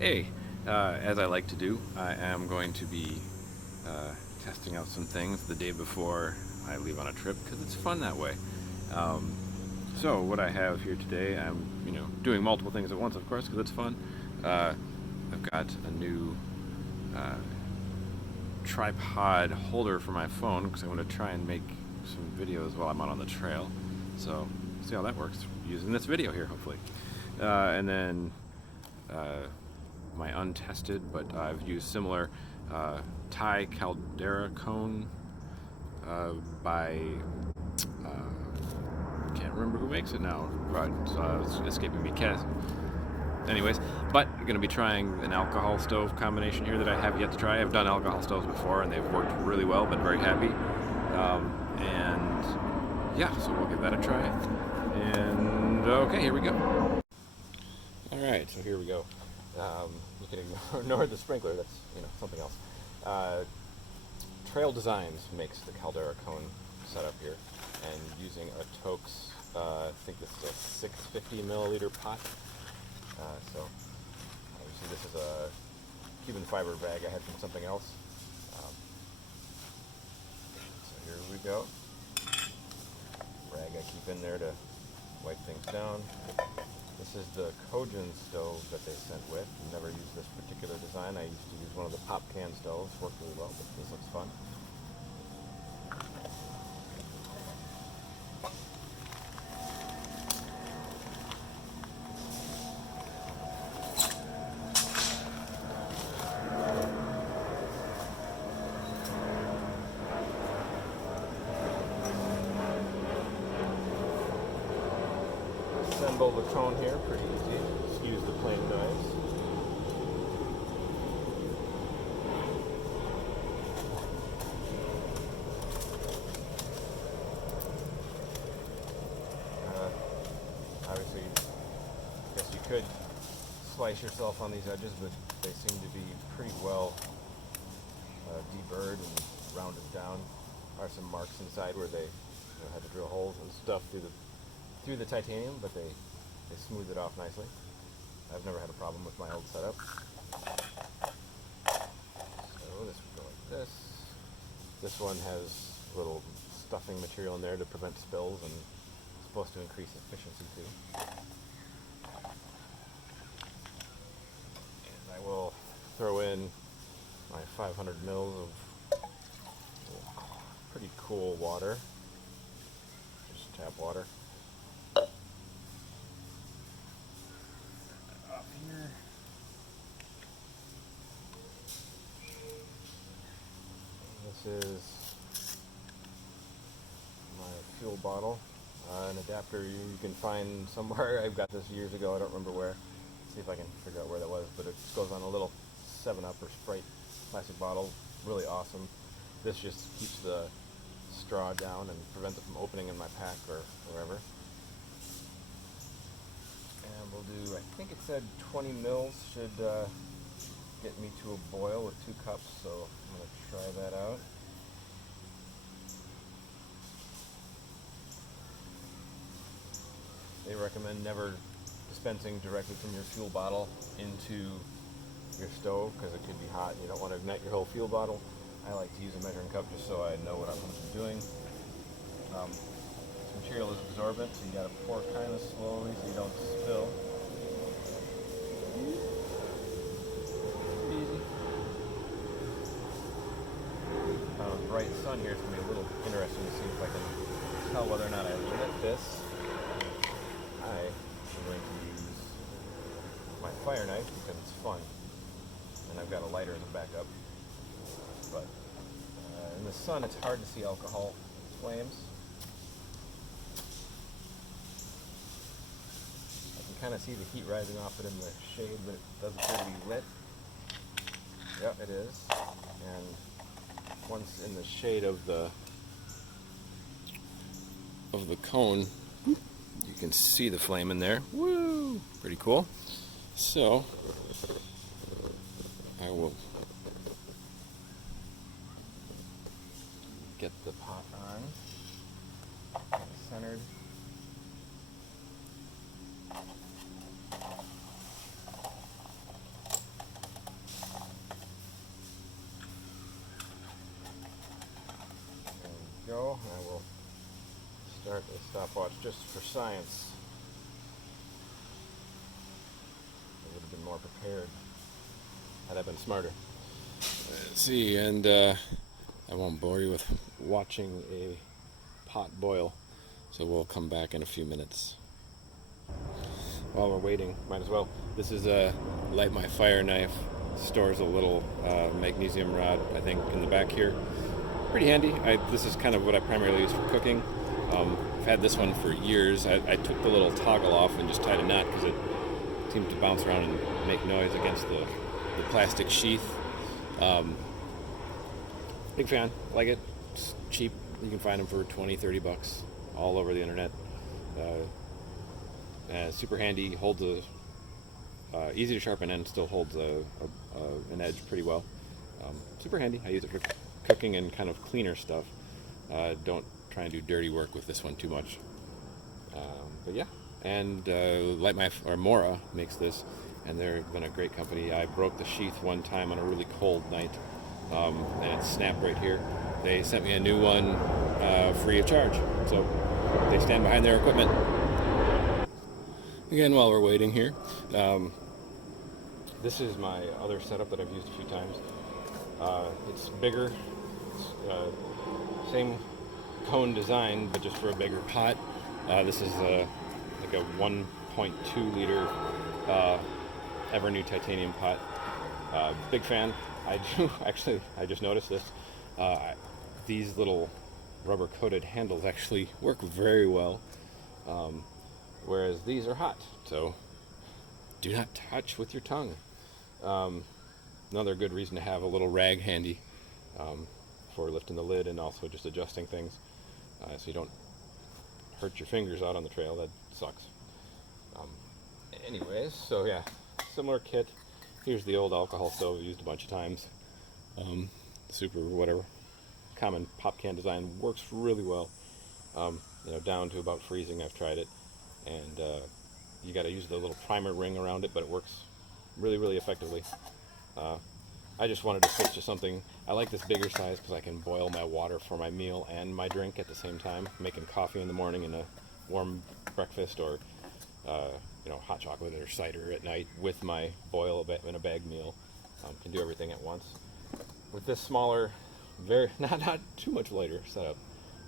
Hey, as I like to do, I am going to be testing out some things the day before I leave on a trip because it's fun that way. Um, so what I have here today, I'm doing multiple things at once, of course, because it's fun. Uh, I've got a new uh, tripod holder for my phone because I want to try and make some videos while I'm out on the trail. So see how that works using this video here, hopefully. And then uh, my untested, but I've used similar Thai Caldera Cone by can't remember who makes it now. It's escaping me. Anyways, but I'm going to be trying an alcohol stove combination here that I have yet to try. I've done alcohol stoves before and they've worked really well. Been very happy. And yeah, so we'll give that a try. And okay, here we go. All right, so here we go. You can ignore the sprinkler. That's something else. Uh, Trail Designs makes the Caldera Cone setup here, and using a Toke's, I think this is a 650 milliliter pot. So obviously this is a Cuban fiber bag I had from something else. So here we go. Rag I keep in there to wipe things down. This is the Kojin stove that they sent with. Never used this particular design. I used to use one of the pop can stoves. Worked really well, but this looks fun. Assemble the cone here, pretty easy. Excuse the plain noise. Obviously, I guess you could slice yourself on these edges, but they seem to be pretty well deburred and rounded down. There are some marks inside where they had to drill holes and stuff through the titanium, but they smooth it off nicely. I've never had a problem with my old setup. So this would go like this. This one has a little stuffing material in there to prevent spills and it's supposed to increase efficiency too. And I will throw in my 500 mils of pretty cool water, just tap water. Off here. This is my fuel bottle, an adapter you can find somewhere. I've got this years ago, I don't remember where. See if I can figure out where that was, but it goes on a little 7-Up or Sprite plastic bottle. Really awesome. This just keeps the straw down and prevents it from opening in my pack or wherever. And we'll do, I think it said 20 mils should get me to a boil with 2 cups, so I'm going to try that out. They recommend never dispensing directly from your fuel bottle into your stove because it could be hot and you don't want to ignite your whole fuel bottle. I like to use a measuring cup just so I know what I'm doing. This material is absorbent, so you got to pour kind of slowly so you don't spill. Easy. Bright sun here is going to be a little interesting to see if I can tell whether or not I lit this. I am going to use my fire knife because it's fun, and I've got a lighter as a backup. But in the sun, it's hard to see alcohol flames. I can kind of see the heat rising off it in the shade, but it does appear to be lit. Yep, it is. And once in the shade of the cone, you can see the flame in there. Woo! Pretty cool. So I will get the pot on, centered. stopwatch just for science. I would have been more prepared had I been smarter. Let's see, and I won't bore you with watching a pot boil, so we'll come back in a few minutes. While we're waiting, might as well. This is a light my fire knife. Stores a little magnesium rod, I think, in the back here. Pretty handy. This is kind of what I primarily use for cooking. I've had this one for years. I took the little toggle off and just tied a knot because it seemed to bounce around and make noise against the plastic sheath. Big fan. Like it. It's cheap. You can find them for $20-$30 all over the internet. Super handy. Holds easy to sharpen and still holds an edge pretty well. Super handy. I use it for cooking and kind of cleaner stuff. Don't try and do dirty work with this one too much. But yeah, and Light My or Mora makes this, and they've been a great company. I broke the sheath one time on a really cold night, and it snapped right here. They sent me a new one free of charge, so they stand behind their equipment. Again, while we're waiting here, this is my other setup that I've used a few times. It's bigger, same cone design, but just for a bigger pot. This is like a 1.2 liter ever new titanium pot. Big fan. I just noticed this. These little rubber coated handles actually work very well, whereas these are hot, so do not touch with your tongue. Another good reason to have a little rag handy for lifting the lid and also just adjusting things, so you don't hurt your fingers out on the trail. That sucks. Anyways, so yeah, similar kit. Here's the old alcohol stove used a bunch of times. Super whatever, common pop can design, works really well. Down to about freezing. I've tried it, and you got to use the little primer ring around it, but it works really, really effectively. I just wanted to switch to something. I like this bigger size because I can boil my water for my meal and my drink at the same time. Making coffee in the morning and a warm breakfast, or hot chocolate or cider at night with my boil in a bag meal. Can do everything at once. With this smaller, very not too much lighter setup,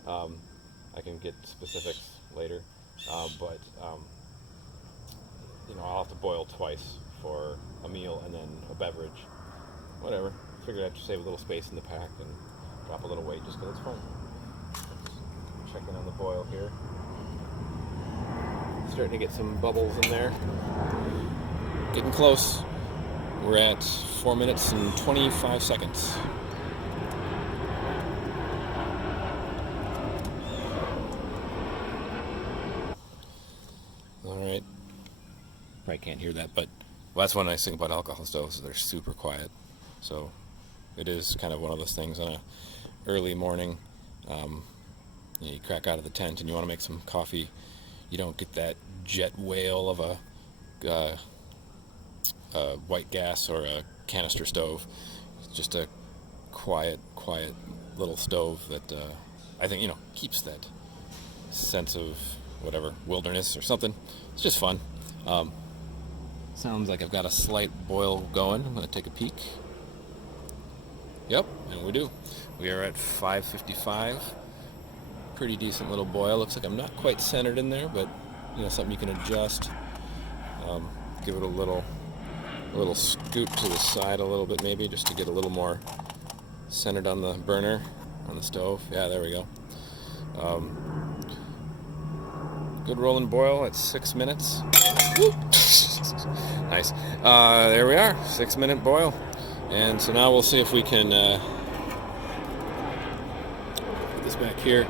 I can get specifics later, but I'll have to boil twice for a meal and then a beverage. Whatever. Figured I'd just save a little space in the pack and drop a little weight just because it's fun. Just checking on the boil here. Starting to get some bubbles in there. Getting close. We're at 4 minutes and 25 seconds. Alright. Probably can't hear that, but that's one nice thing about alcohol stoves, is they're super quiet. So it is kind of one of those things on a early morning. You crack out of the tent and you want to make some coffee. You don't get that jet wail of a white gas or a canister stove. It's just a quiet little stove that I think keeps that sense of whatever, wilderness or something. It's just fun. Sounds like I've got a slight boil going. I'm going to take a peek. Yep, and we do. We are at 5:55. Pretty decent little boil. Looks like I'm not quite centered in there, but something you can adjust. Give it a little scoot to the side a little bit, maybe, just to get a little more centered on the burner, on the stove. Yeah, there we go. Good rolling boil at 6 minutes. Nice. There we are, 6-minute boil. And so now we'll see if we can put this back here.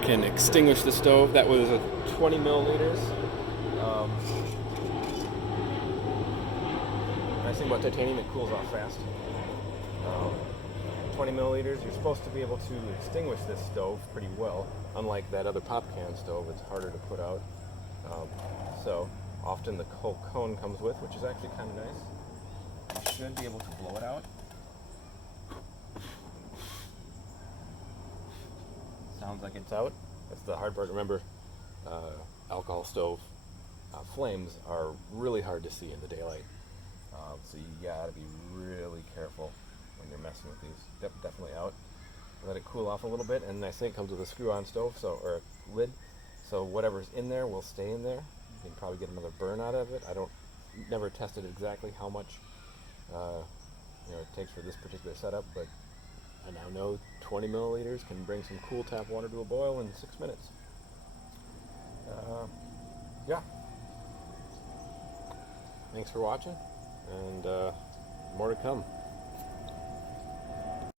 Can extinguish the stove. That was a 20 milliliters. Nice thing about titanium, it cools off fast. 20 milliliters, you're supposed to be able to extinguish this stove pretty well. Unlike that other pop can stove, it's harder to put out. So often the whole cone comes with, which is actually kind of nice. You should be able to blow it out. Sounds like it's out. That's the hard part. Remember, alcohol stove flames are really hard to see in the daylight. So you gotta be really careful when you're messing with these. Definitely out. Let it cool off a little bit, and I think it comes with a screw-on stove, or a lid, so whatever's in there will stay in there. You can probably get another burn out of it. I don't never tested exactly how much it takes for this particular setup, but I now know 20 milliliters can bring some cool tap water to a boil in 6 minutes. Yeah. Thanks for watching, and more to come.